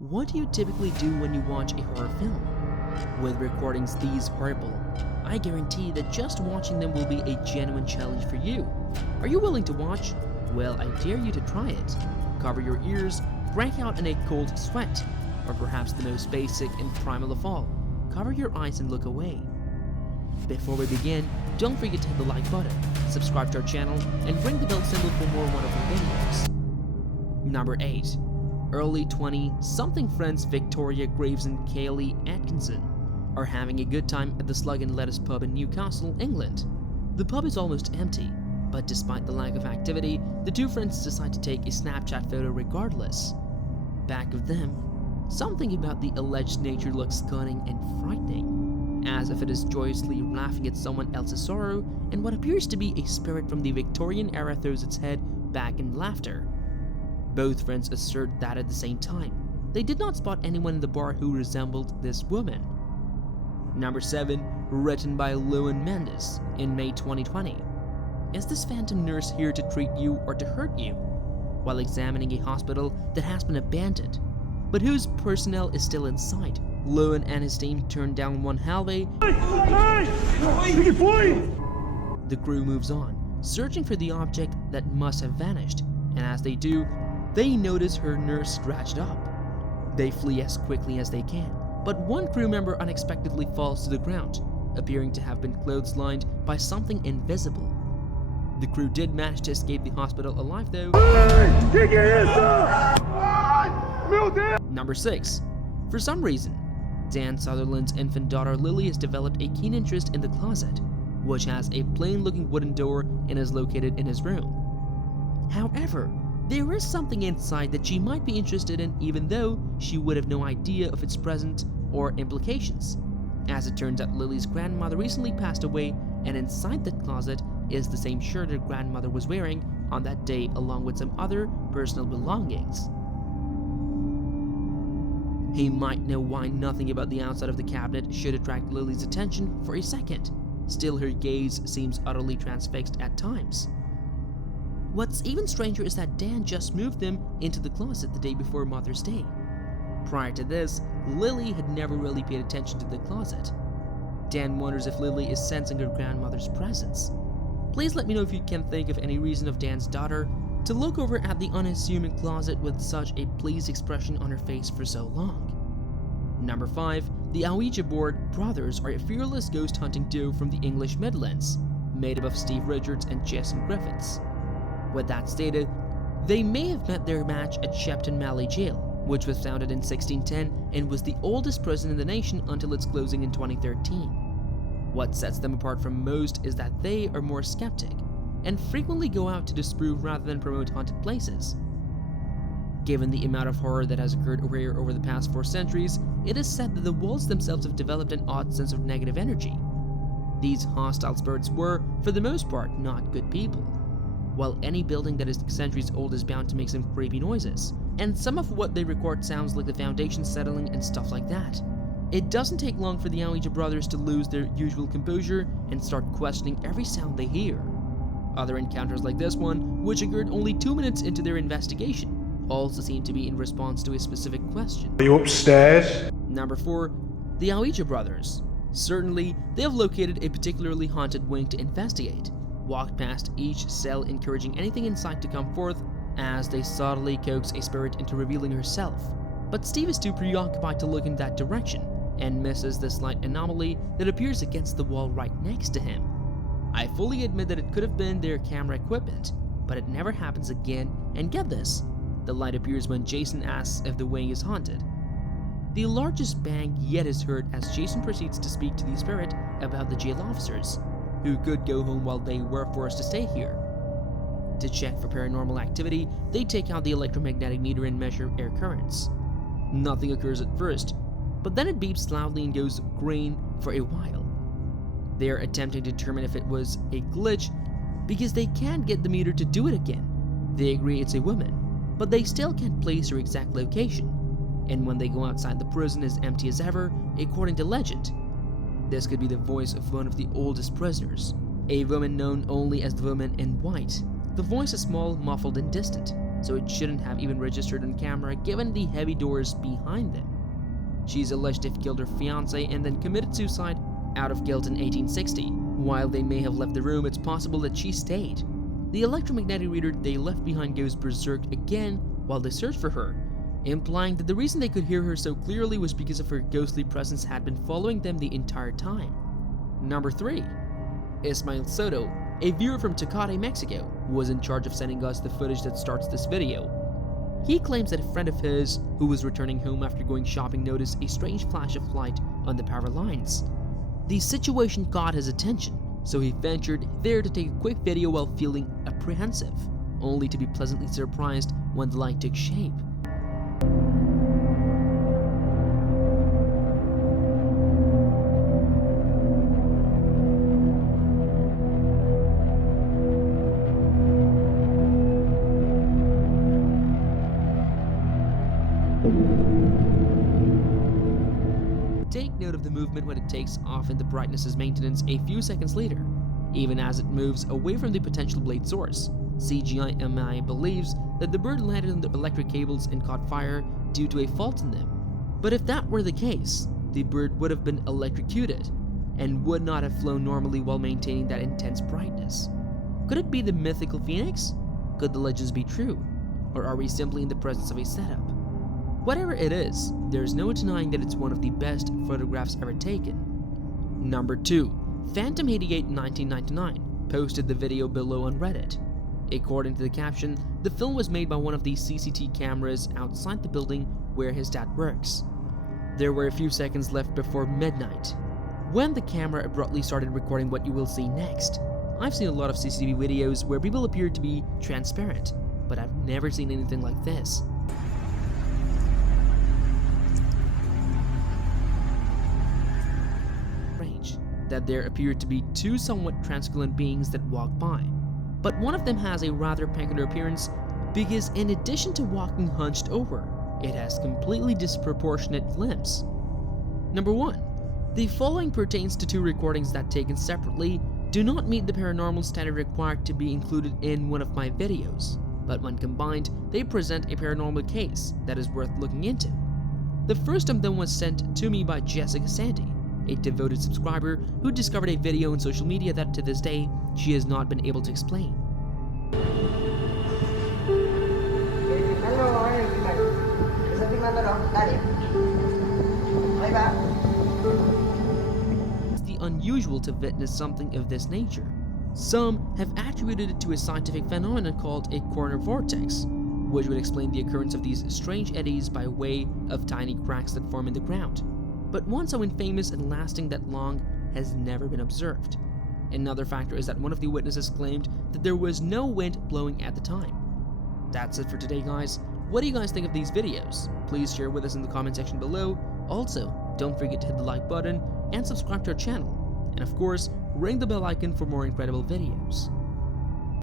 What do you typically do when you watch a horror film? With recordings these horrible, I guarantee that just watching them will be a genuine challenge for you. Are you willing to watch? Well, I dare you to try it. Cover your ears, break out in a cold sweat, or perhaps the most basic and primal of all, cover your eyes and look away. Before we begin, don't forget to hit the like button, subscribe to our channel, and ring the bell symbol for more wonderful videos. Number 8. Early 20-something friends Victoria Graves and Kaylee Atkinson are having a good time at the Slug and Lettuce pub in Newcastle, England. The pub is almost empty, but despite the lack of activity, the two friends decide to take a Snapchat photo regardless. Back of them, something about the alleged nature looks cunning and frightening, as if it is joyously laughing at someone else's sorrow, and what appears to be a spirit from the Victorian era throws its head back in laughter. Both friends assert that at the same time, they did not spot anyone in the bar who resembled this woman. Number 7, written by Lewin Mendes in May 2020. Is this phantom nurse here to treat you or to hurt you? While examining a hospital that has been abandoned, but whose personnel is still inside, Lewin and his team turn down one hallway. The crew moves on, searching for the object that must have vanished, and as they do, they notice her nurse scratched up. They flee as quickly as they can, but one crew member unexpectedly falls to the ground, appearing to have been clotheslined by something invisible. The crew did manage to escape the hospital alive though. Number 6. For some reason, Dan Sutherland's infant daughter Lily has developed a keen interest in the closet, which has a plain-looking wooden door and is located in his room. However, there is something inside that she might be interested in, even though she would have no idea of its presence or implications. As it turns out, Lily's grandmother recently passed away, and inside that closet is the same shirt her grandmother was wearing on that day, along with some other personal belongings. He might know why nothing about the outside of the cabinet should attract Lily's attention for a second. Still, her gaze seems utterly transfixed at times. What's even stranger is that Dan just moved them into the closet the day before Mother's Day. Prior to this, Lily had never really paid attention to the closet. Dan wonders if Lily is sensing her grandmother's presence. Please let me know if you can think of any reason of Dan's daughter to look over at the unassuming closet with such a pleased expression on her face for so long. Number 5. The Ouija Brothers are a fearless ghost hunting duo from the English Midlands, made up of Steve Richards and Jason Griffiths. With that stated, they may have met their match at Shepton Mallet Jail, which was founded in 1610 and was the oldest prison in the nation until its closing in 2013. What sets them apart from most is that they are more skeptic and frequently go out to disprove rather than promote haunted places. Given the amount of horror that has occurred here over the past 4 centuries, it is said that the walls themselves have developed an odd sense of negative energy. These hostile spirits were, for the most part, not good people. While any building that is centuries old is bound to make some creepy noises, and some of what they record sounds like the foundation settling and stuff like that. It doesn't take long for the Ouija Brothers to lose their usual composure and start questioning every sound they hear. Other encounters like this one, which occurred only 2 minutes into their investigation, also seem to be in response to a specific question. Are you upstairs? Number 4. The Ouija Brothers. Certainly, they have located a particularly haunted wing to investigate. Walked past each cell, encouraging anything inside to come forth as they subtly coax a spirit into revealing herself. But Steve is too preoccupied to look in that direction and misses the slight anomaly that appears against the wall right next to him. I fully admit that it could have been their camera equipment, but it never happens again, and get this, the light appears when Jason asks if the wing is haunted. The largest bang yet is heard as Jason proceeds to speak to the spirit about the jail officers, who could go home while they were forced to stay here. To check for paranormal activity, they take out the electromagnetic meter and measure air currents. Nothing occurs at first, but then it beeps loudly and goes green for a while. They are attempting to determine if it was a glitch because they can't get the meter to do it again. They agree it's a woman, but they still can't place her exact location, and when they go outside, the prison is empty as ever, according to legend. This could be the voice of one of the oldest prisoners, a woman known only as the woman in white. The voice is small, muffled, and distant, so it shouldn't have even registered on camera given the heavy doors behind them. She's alleged to have killed her fiance and then committed suicide out of guilt in 1860. While they may have left the room, it's possible that she stayed. The electromagnetic reader they left behind goes berserk again while they search for her, implying that the reason they could hear her so clearly was because of her ghostly presence had been following them the entire time. Number 3. Ismael Soto, a viewer from Tecate, Mexico, was in charge of sending us the footage that starts this video. He claims that a friend of his, who was returning home after going shopping, noticed a strange flash of light on the power lines. The situation caught his attention, so he ventured there to take a quick video while feeling apprehensive, only to be pleasantly surprised when the light took shape. Take note of the movement when it takes off and the brightness's maintenance a few seconds later, even as it moves away from the potential blade source. CGI-MI believes that the bird landed on the electric cables and caught fire due to a fault in them. But if that were the case, the bird would have been electrocuted and would not have flown normally while maintaining that intense brightness. Could it be the mythical phoenix? Could the legends be true? Or are we simply in the presence of a setup? Whatever it is, there's no denying that it's one of the best photographs ever taken. Number 2. Phantom88 1999 posted the video below on Reddit. According to the caption, the film was made by one of the CCTV cameras outside the building where his dad works. There were a few seconds left before midnight, when the camera abruptly started recording what you will see next. I've seen a lot of CCTV videos where people appear to be transparent, but I've never seen anything like this. That there appeared to be two somewhat translucent beings that walk by, but one of them has a rather peculiar appearance because in addition to walking hunched over, it has completely disproportionate limbs. Number 1. The following pertains to 2 recordings that, taken separately, do not meet the paranormal standard required to be included in one of my videos, but when combined, they present a paranormal case that is worth looking into. The first of them was sent to me by Jessica Sandy, a devoted subscriber who discovered a video on social media that to this day she has not been able to explain. It's unusual to witness something of this nature. Some have attributed it to a scientific phenomenon called a corner vortex, which would explain the occurrence of these strange eddies by way of tiny cracks that form in the ground. But one so infamous and lasting that long has never been observed. Another factor is that one of the witnesses claimed that there was no wind blowing at the time. That's it for today, guys. What do you guys think of these videos? Please share with us in the comment section below. Also, don't forget to hit the like button and subscribe to our channel. And of course, ring the bell icon for more incredible videos.